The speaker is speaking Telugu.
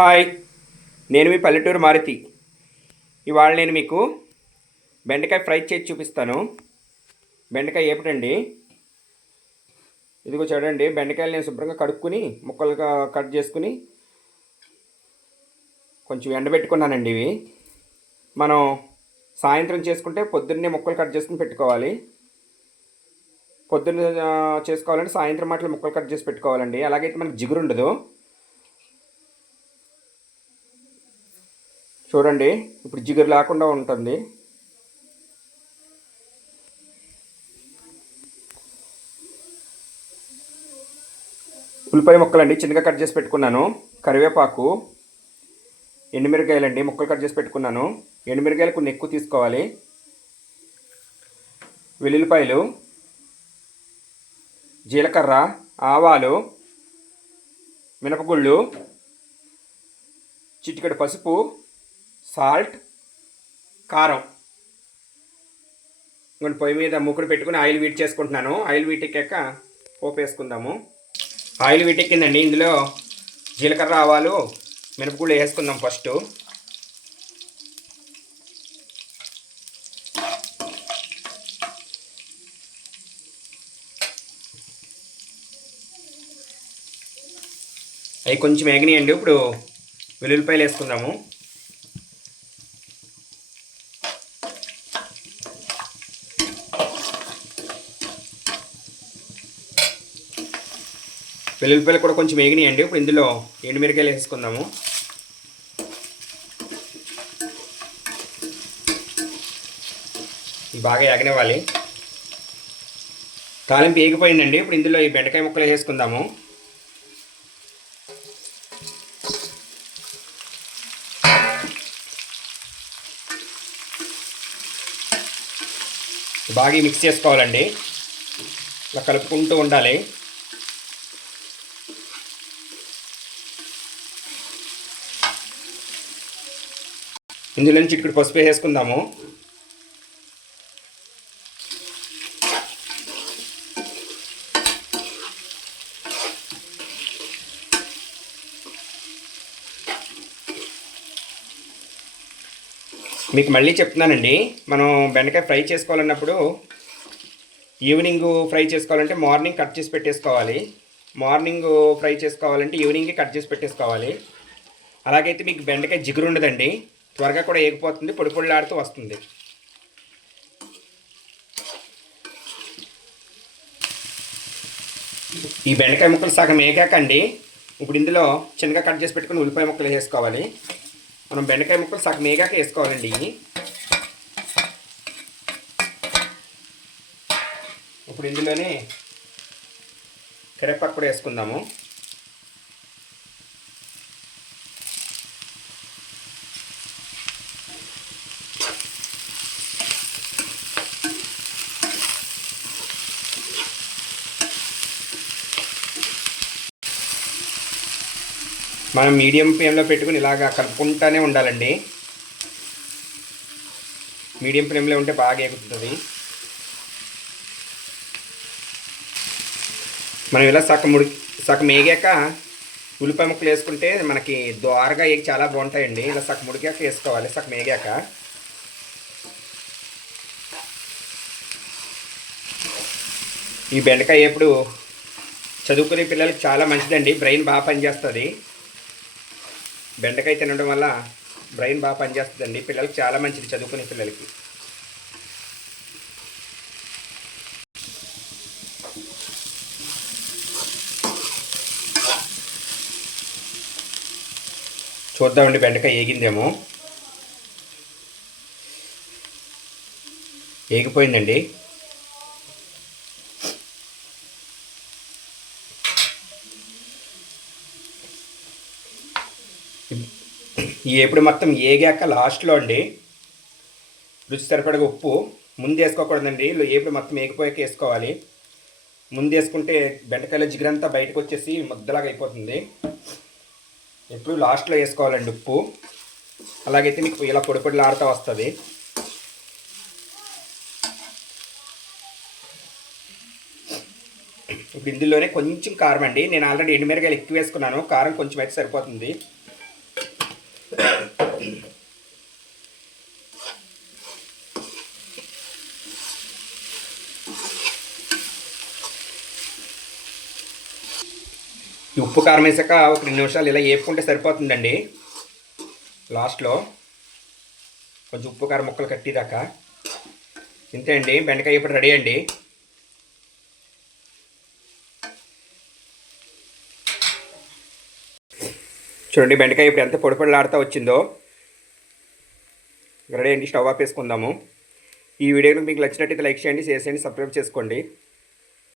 హాయ్ నేను మీ పల్లెటూరు మారుతి. ఇవాళ నేను మీకు బెండకాయ ఫ్రై చేసి చూపిస్తాను. బెండకాయ ఏమిటండి ఇదిగో చూడండి బెండకాయలు నేను శుభ్రంగా కడుక్కుని ముక్కలుగా కట్ చేసుకుని కొంచెం ఎండబెట్టుకున్నానండి ఇవి. మనం సాయంత్రం చేసుకుంటే పొద్దున్నే ముక్కలు కట్ చేసుకుని పెట్టుకోవాలి. పొద్దున్న చేసుకోవాలంటే సాయంత్రం మాటలు ముక్కలు కట్ చేసి పెట్టుకోవాలండి. అలాగైతే మనకు జిగురు ఉండదు చూడండి ఇప్పుడు జిగురు లేకుండా ఉంటుంది. ఉల్లిపాయ ముక్కలండి చిన్నగా కట్ చేసి పెట్టుకున్నాను. కరివేపాకు ఎండుమిరకాయలండి ముక్కలు కట్ చేసి పెట్టుకున్నాను. ఎండుమిరకాయలు కొన్ని ఎక్కువ తీసుకోవాలి. వెల్లుల్లిపాయలు జీలకర్ర ఆవాలు మినపగుళ్ళు చిటికెడు పసుపు సాల్ట్ కారం. ఇంకొని పొయ్యి మీద ముక్కుడు పెట్టుకుని ఆయిల్ వీట్ చేసుకుంటున్నాను. ఆయిల్ వీటెక్కాక పోపు వేసుకుందాము. ఆయిల్ వీటెక్కిందండి ఇందులో జీలకర్ర ఆవాలు మినపగుళ్ళు వేసుకుందాం ఫస్ట్. అవి కొంచెం వేగనియండి. ఇప్పుడు వెల్లుల్లిపాయలు వేసుకుందాము. వెల్లుల్లిపాయలు కూడా కొంచెం వేగినాయండి ఇప్పుడు ఇందులో ఎండుమిరకాయలు వేసుకుందాము బాగా ఎగనివ్వాలి తాలింపు వేగిపోయిందండి ఇప్పుడు ఇందులో ఈ బెండకాయ ముక్కలు వేసుకుందాము బాగా మిక్స్ చేసుకోవాలండి. ఇలా కలుపుకుంటూ ఉండాలి. ఇందులో నుంచి ఇక్కడ పసుపు వేసుకుందాము. మీకు మళ్ళీ చెప్తున్నానండి మనం బెండకాయ ఫ్రై చేసుకోవాలన్నప్పుడు ఈవినింగ్ ఫ్రై చేసుకోవాలంటే మార్నింగ్ కట్ చేసి పెట్టేసుకోవాలి. మార్నింగ్ ఫ్రై చేసుకోవాలంటే ఈవినింగే కట్ చేసి పెట్టేసుకోవాలి. అలాగైతే మీకు బెండకాయ జిగురు ఉండదండి. త్వరగా కూడా ఏగిపోతుంది పొడి పొడిలాడుతూ వస్తుంది. ఈ బెండకాయ ముక్కలు సగం వేగాకండి ఇప్పుడు ఇందులో చిన్నగా కట్ చేసి పెట్టుకుని ఉల్లిపాయ ముక్కలు వేసుకోవాలి మనం బెండకాయ ముక్కలు సగం వేగాక వేసుకోవాలండి. ఇప్పుడు ఇందులోనే కరివేపాకు కూడా వేసుకుందాము. మనం మీడియం ఫ్లేమ్లో పెట్టుకుని ఇలాగా కలుపుకుంటానే ఉండాలండి. మీడియం ఫ్లేమ్లో ఉంటే బాగా ఎగుతుంది మనం ఇలా సగం ముడి సగం వేగాక ఉల్లిపాయ ముక్కలు వేసుకుంటే మనకి ద్వారగా వేగి చాలా బాగుంటాయండి. ఇలా సగం ముడిగాక వేసుకోవాలి సగం వేగాక ఈ బెండకాయ ఎప్పుడు చదువుకునే పిల్లలకి చాలా మంచిదండి. బ్రెయిన్ బాగా పనిచేస్తుంది. బెండకాయ తినడం వల్ల బ్రెయిన్ బాగా పనిచేస్తుందండి. పిల్లలకి చాలా మంచిది చదువుకునే పిల్లలకి. చూద్దామండి బెండకాయ ఏగిందేమో. ఏగిపోయిందండి. ఈ ఎప్పుడు మొత్తం ఏగాక లాస్ట్లో అండి? రుచి సరిపడగా ఉప్పు ముందు వేసుకోకూడదండి. ఏపుడు మొత్తం ఏగిపోయాక వేసుకోవాలి. ముందు వేసుకుంటే బెండకాయల జిగురంతా బయటకు వచ్చేసి ముద్దలాగా అయిపోతుంది. ఎప్పుడు లాస్ట్లో వేసుకోవాలండి ఉప్పు. అలాగైతే మీకు ఇలా పొడి పొడిలు ఆడుతూ వస్తుంది. ఇప్పుడు ఇందులోనే కొంచెం కారం అండి. నేను ఆల్రెడీ ఎండుమిరకాయలు ఎక్కువ వేసుకున్నాను. కారం కొంచెం అయితే సరిపోతుంది. ఉప్పు కారం వేసాక ఒక రెండు నిమిషాలు ఇలా వేపుకుంటే సరిపోతుందండి. లాస్ట్లో కొంచెం ఉప్పు కారం ముక్కలు కట్టేదాకా. ఇంతే అండి. బెండకాయ ఇప్పుడు రెడీ అండి. చూడండి బెండకాయ ఇప్పుడు ఎంత పొడిపొడలాడుతూ వచ్చిందో. రెడీ అండి స్టవ్ ఆపేసుకుందాము. ఈ వీడియోలో మీకు నచ్చినట్టయితే లైక్ చేయండి షేర్ చేయండి సబ్స్క్రైబ్ చేసుకోండి.